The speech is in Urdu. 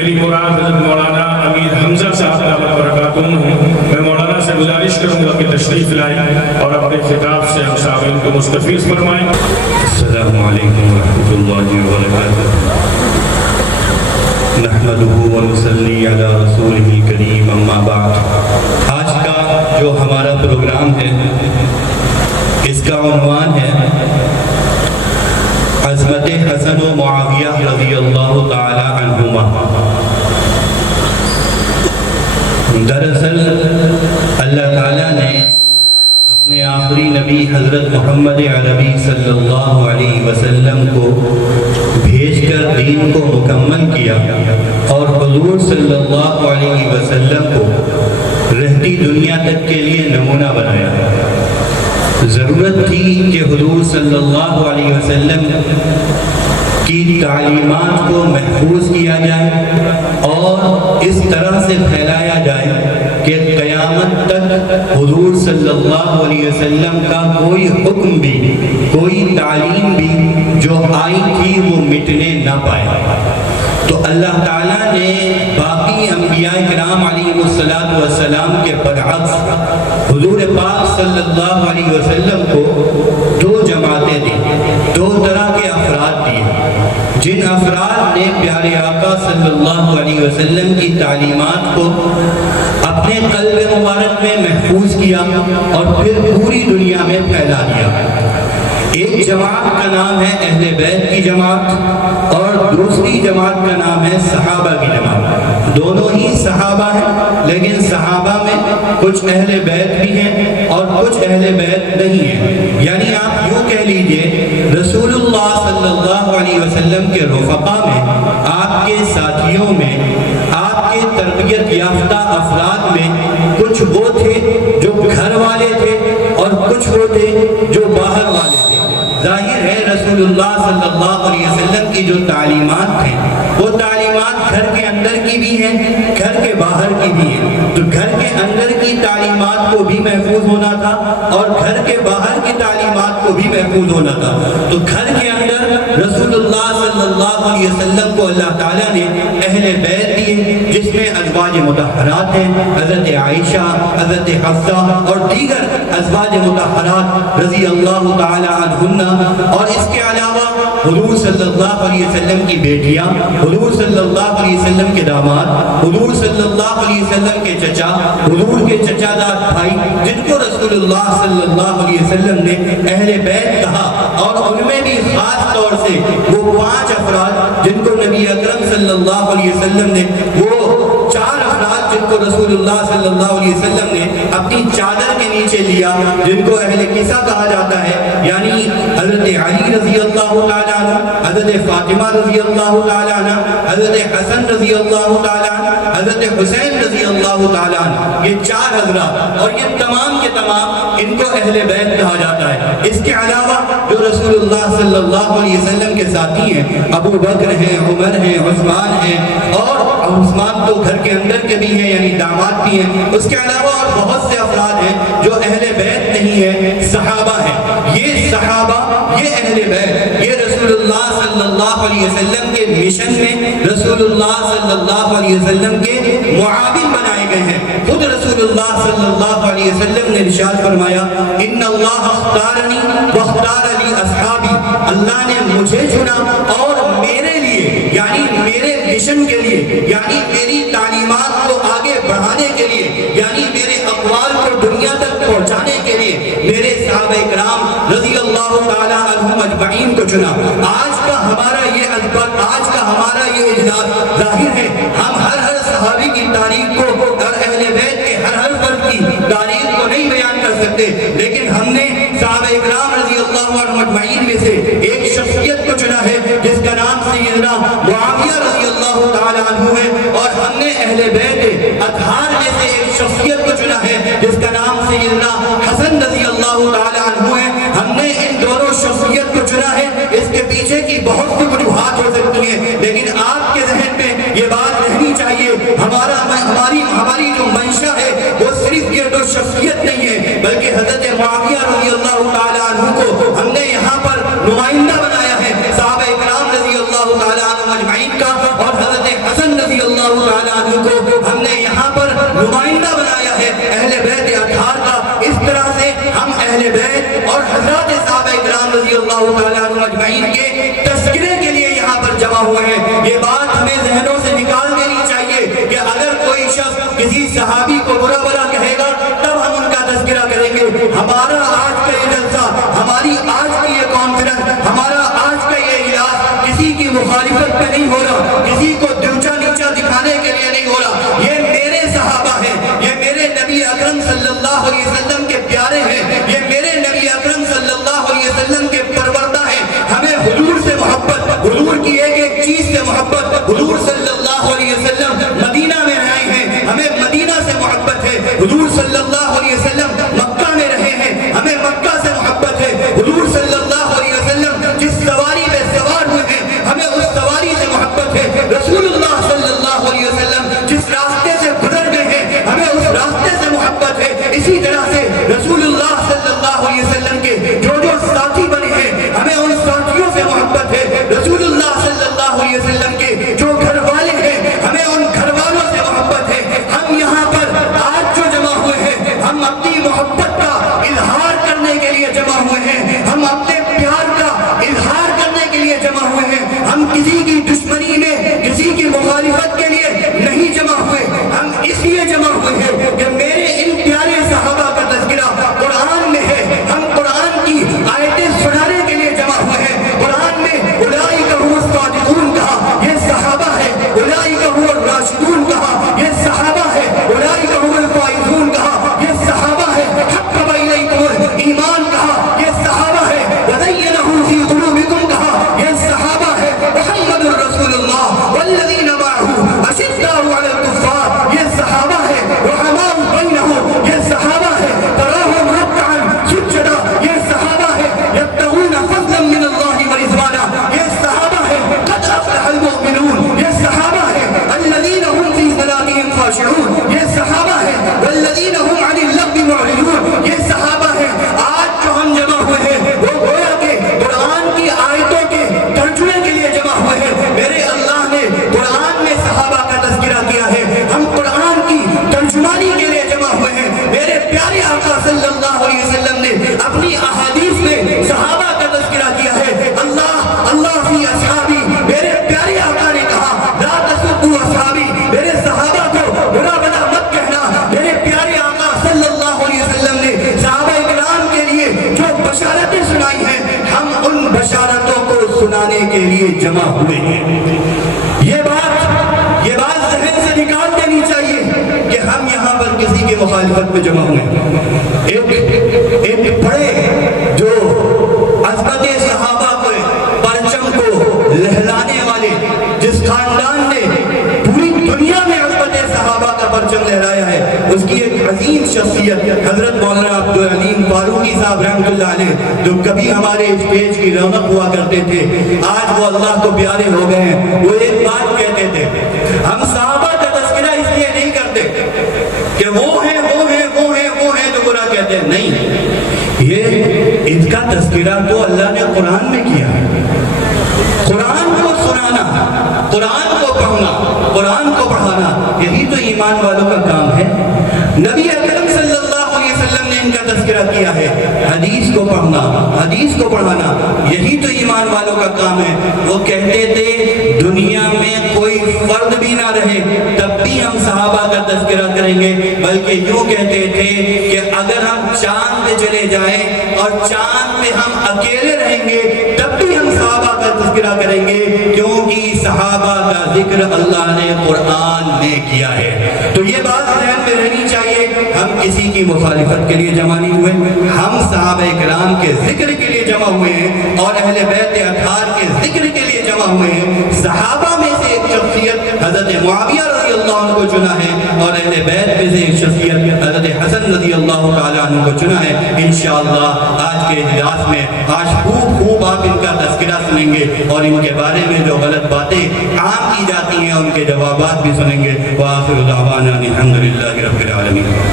میری مراد حضرت مولانا امیر حمزہ صاحب دامت برکاتہم ہوں. میں مولانا سے گزارش کروں گا کہ تشریف لائیں اور اپنے خطاب سے ہم سامعین کو مستفیض فرمائیں. السلام علیکم ورحمۃ اللہ وبرکاتہ. نحمده ونصلی علی رسولہ الکریم، اما بعد. آج کا جو ہمارا پروگرام ہے اس کا عنوان ہے عظمت حسن و معاویہ رضی اللہ تعالی عنہما. دراصل اللہ تعالیٰ نے اپنے آخری نبی حضرت محمد عربی صلی اللہ علیہ وسلم کو بھیج کر دین کو مکمل کیا اور حضور صلی اللہ علیہ وسلم کو رہتی دنیا تک کے لیے نمونہ بنایا. ضرورت تھی کہ حضور صلی اللہ علیہ وسلم کی تعلیمات کو محفوظ کیا جائے اور اس طرح سے پھیلایا جائے کہ قیامت تک حضور صلی اللہ علیہ وسلم کا کوئی حکم بھی، کوئی تعلیم بھی جو آئی تھی وہ مٹنے نہ پائے. تو اللہ تعالیٰ نے باقی انبیاء کرام علیہ السلام کے برعکس حضور پاک صلی اللہ علیہ وسلم کو دو جماعتیں دی، دو طرح کے افراد دیے. جن افراد نے پیارے آقا صلی اللہ علیہ وسلم کی تعلیمات کو اپنے قلب مبارک میں محفوظ کیا اور پھر پوری دنیا میں پھیلا دیا. ایک جماعت کا نام ہے اہل بیت کی جماعت اور دوسری جماعت کا نام ہے صحابہ کی جماعت. دونوں ہی صحابہ ہیں، لیکن صحابہ میں کچھ اہل بیت بھی ہیں اور کچھ اہل بیت نہیں ہیں. یعنی آپ یوں کہہ لیجئے رسول اللہ صلی اللہ علیہ وسلم کے رفقا میں، آپ کے ساتھیوں میں، آپ کے تربیت یافتہ افراد میں کچھ وہ تھے جو گھر والے تھے اور کچھ وہ تھے جو باہر والے تھے. ظاہر ہے رسول اللہ صلی اللہ علیہ وسلم کی جو تعلیمات ہیں وہ تعلیمات گھر کے اندر کی بھی ہیں، گھر کے باہر کی بھی ہیں. تو گھر کے اندر کی تعلیمات کو بھی محفوظ ہونا تھا اور گھر کے باہر کی تعلیمات کو بھی محفوظ ہونا تھا. تو گھر کے اندر رسول اللہ صلی اللہ علیہ وسلم کو اللہ تعالیٰ نے اہل بیت دیے، جس میں ازواج مطہرات ہیں، حضرت عائشہ، حضرت حفصہ اور دیگر ازواج مطہرات رضی اللہ تعالی عنہن. اور اس کے علاوہ حضور صلی اللہ علیہ وسلم کی بیٹیاں، حضور صلی اللہ علیہ وسلم کے داماد، حضور صلی اللہ علیہ وسلم کے چچا، حضور کے چچا دار بھائی، جن کو رسول اللہ صلی اللہ علیہ وسلم نے اہل بیت کہا. اور ان میں بھی خاص طور سے وہ 5 افراد جن کو نبی اکرم صلی اللہ علیہ وسلم نے، وہ 4 افراد جن کو رسول اللہ صلی اللہ علیہ وسلم نے اپنی چادر کے نیچے لیا، جن کو اہل قصہ کہا جاتا ہے. یعنی حضرت علی رضی اللہ تعالیٰ عنہ، حضرت فاطمہ رضی اللہ تعالیٰ عنہ، حضرت حسن رضی اللہ تعالیٰ عنہ، حضرت حسین رضی اللہ تعالیٰ عنہ. یہ 4 حضرات اور یہ تمام کے تمام ان کو اہل بیت کہا جاتا ہے. اس کے علاوہ جو رسول اللہ صلی اللہ علیہ وسلم کے ساتھی ہیں، ابو بکر ہیں، عمر ہیں، عثمان ہیں، اور عثمان تو گھر کے اندر کے بھی ہیں یعنی داماد بھی ہیں. اس کے علاوہ اور بہت سے افراد ہیں جو اہل بیت نہیں ہیں، صحابہ ہیں. یہ صحابہ، یہ اہل بیت، یہ رسول اللہ صلی اللہ علیہ وسلم کے مشن میں رسول اللہ صلی اللہ علیہ وسلم کے معاون بنائے گئے ہیں. خود رسول اللہ صلی اللہ علیہ وسلم نے ارشاد فرمایا، ان اللہ اختارنی واختار لی اصحابی. اللہ نے مجھے چنا اور میرے لیے، یعنی میرے مشن کے لیے، یعنی میری تعلیمات کو آگے بڑھانے کے لیے، یعنی میرے اقوال کو دنیا تک پہنچانے کے لیے میرے صحابہ کرام رضی اللہ تعالی عنہم اجمعین کو چنا. آج کا ہمارا یہ ادب، آج کا ہمارا یہ اجلاس، ظاہر ہے ہم ہر صحابی کی تاریخ کو اور اہل بیت کے ہر فرد کی تاریخ کو نہیں بیان کر سکتے، لیکن ہم نے صحابہ کرام رضی اللہ عنہم اجمعین میں سے ایک شخصیت کو چنا ہے جس کا نام سیدنا معاویہ رضی اللہ تعالی عنہ ہے. اور ہم نے اہل بیت اطہار میں سے ایک شخصیت کو چنا ہے جس کا نام سیدنا حسن رضی اللہ تعالی عنہ ہے. ہم نے ان دونوں شخصیت کو چنا ہے. اس کے پیچھے کی بہت سی وجوہات ہو سکتی ہیں، لیکن آپ کے ذہن میں یہ بات رہنی چاہیے، ہماری جو منشا ہے وہ صرف یہ دو شخصیت نہیں ہے، بلکہ حضرت معاویہ رضی اللہ تعالی عنہ کو ہم نے یہاں پر نمائندہ بنایا ہے صحابہ کرام رضی اللہ تعالی عنہ اجمعین کا، اور حضرت حسن رضی اللہ یہ بات ہمیں ذہنوں سے نکال دینی چاہیے کہ اگر کوئی شخص کسی صحابی کو برا بھلا کہے گا تب ہم ان کا تذکرہ کریں گے. ہمارا آج کا یہ جلسہ، ہماری آج کی یہ کانفرنس، ہمارا آج کا یہ اجلاس کسی کی مخالفت پہ نہیں ہو رہا، کسی کو اونچا نیچا دکھانے کے لیے نہیں ہو رہا. یہ میرے صحابہ ہیں، یہ میرے نبی اکرم صلی اللہ علیہ وسلم کے پیارے ہیں، یہ میرے نبی اکرم صلی اللہ علیہ وسلم کے پروردہ ہیں. ہمیں حضور سے محبت، حضور کی ایک ایک چیز سے محبت. حضور صلی اللہ علیہ وسلم مدینہ میں رہے ہیں، ہمیں مدینہ سے محبت ہے. حضور صلی اللہ علیہ وسلم مکہ میں رہے ہیں، ہمیں مکہ سے محبت ہے. حضور صلی اللہ علیہ وسلم جس سواری پہ سوار ہوئے ہیں ہمیں اس سواری سے محبت ہے. رسول اللہ صلی اللہ علیہ وسلم جس راستے سے گزر گئے ہیں ہمیں اس راستے سے محبت ہے. اسی طرح سے رسول اللہ صلی اللہ علیہ وسلم کے جو جو ساتھی بنے ہیں ہمیں ان ساتھیوں سے محبت ہے. رسول اللہ صلی اللہ علیہ وسلم کے جو گھر والے ہیں ہمیں ان گھر والوں سے محبت ہے. ہم یہاں پر آج جو جمع ہوئے ہیں ہم اپنی محبت کا اظہار کرنے کے لیے جمع ہوئے ہیں، ہم اپنے پیار کا اظہار کرنے کے لیے جمع ہوئے ہیں. ہم کسی کی دشمنی میں، کسی کی مخالفت کے لیے نہیں جمع ہوئے. ہم اس لیے جمع ہوئے ہیں کہ میرے ان پیارے صحابہ کا تذکرہ قرآن میں ہے. ہم قرآن کی آیتیں سنانے کے لیے جمع ہوئے ہیں. قرآن میں اولئک هم الصادقون کہا، یہ صحابہ ہے. اولئک هم الراشدون کہا، یہ صحابہ ہے. اولئک هم الفائزون کہا، یہ صحابہ ہے. حبب الیکم الایمان کہا، یہ صحابہ ہے. وزینہ فی قلوبکم کہا، یہ صحابہ ہے. محمد رسول اللہ والذین معه اشداء علی الکفار، یہ صحابہ ہے. رحماء بینہم، یہ صحابہ ہے. تراہم رکعا سجدا، یہ صحابہ ہے. یبتغون فضلا من اللہ ورضوانا، یہ صحابہ ہے. قد افلح المؤمنون، یہ صحابہ ہے. الذین هم فی صلاتهم خاشعون، یہ صحابہ ہے. والذین هم عن اللغو معرضون، یہ صحابہ ہے. آج جو ہم جمع ہوئے ہیں وہ گویا کہ قرآن کی آیتوں کے ترجمے کے لیے جمع ہوئے ہیں. میرے اللہ نے قرآن میں صحابہ کا تذکرہ کیا ہے، ہم قرآن کی ترجمانی کے لیے جمع ہوئے ہیں. میرے پیارے آقا صلی اللہ علیہ وسلم نے اپنی احادیث میں صحابہ کا تذکرہ کیا ہے. اللہ اللہ فی اصحابی، میرے پیارے آقا نے کہا لا تسبوا اصحابی، میرے صحابہ کو برا بھلا مت کہنا. میرے پیارے آقا صلی اللہ علیہ وسلم نے صحابہ کرام کے لیے جو بشارتیں سنائی ہیں ہم ان بشارتوں کو سنانے کے لیے جمع ہوئے ہیں. یہ بات ذہن سے نکال دینی چاہیے کہ ہم یہاں پر کسی کی مخالفت میں جمع ہوئے ہیں. ایک بڑے جو عظمت صحابہ کو، پرچم کو لہلانے والے، جس خاندان نے پوری دنیا میں عظمت صحابہ کا پرچم لہرایا ہے، اس کی ایک عظیم شخصیت حضرت مولانا عبدالعلیم فاروقی صاحب رحمۃ اللہ علیہ، جو کبھی ہمارے اسٹیج کی رونق ہوا کرتے تھے، آج وہ اللہ کو پیارے ہو گئے ہیں. وہ ایک بات کہتے تھے، ہم صحابہ کا تذکرہ اس لیے نہیں کرتے کہ وہ ہیں تو برا کہتے ہیں. نہیں، یہ ان کا تذکرہ تو اللہ نے قرآن میں کیا ہے. قرآن کو سنانا، قرآن کو پڑھنا، قرآن کو پڑھانا، یہی تو ایمان والوں کا کام ہے. نبی اکرم صلی اللہ علیہ وسلم نے ان کا تذکرہ کیا ہے. حدیث کو پڑھنا، حدیث کو پڑھانا، یہی تو ایمان والوں کا کام ہے. وہ کہتے تھے دنیا میں کوئی فرد بھی نہ رہے تب بھی ہم صحابہ کا تذکرہ کریں گے، بلکہ یوں کہتے تھے کہ اگر ہم چاند پہ چلے جائیں اور چاند پہ ہم اکیلے رہیں گے تب بھی ہم صحابہ کا تذکرہ کریں گے، کیونکہ صحابہ کا ذکر اللہ نے قرآن میں کیا ہے. تو یہ بات ذہن میں رہنی چاہیے. ہم کسی کی مخالفت کے لیے جمع نہیں ہوئے، ہم صحابہ کرام کے ذکر کے لیے جمع ہوئے ہیں اور اہل بیت اطہار کے ذکر کے لیے جمع ہوئے ہیں. صحابہ میں سے ایک شخصیت حضرت معاویہ رضی اللہ عنہ کو چنا ہے اور اہل بیت میں سے ایک شخصیت حضرت حسن رضی اللہ تعالیٰ عنہ کو چنا ہے. انشاءاللہ آج کے اجلاس میں آج خوب آپ ان کا تذکرہ سنیں گے اور ان کے بارے میں جو غلط باتیں عام کی جاتی ہیں ان کے جوابات بھی سنیں گے. وآخر دعوانا الحمدللہ رب العالمین.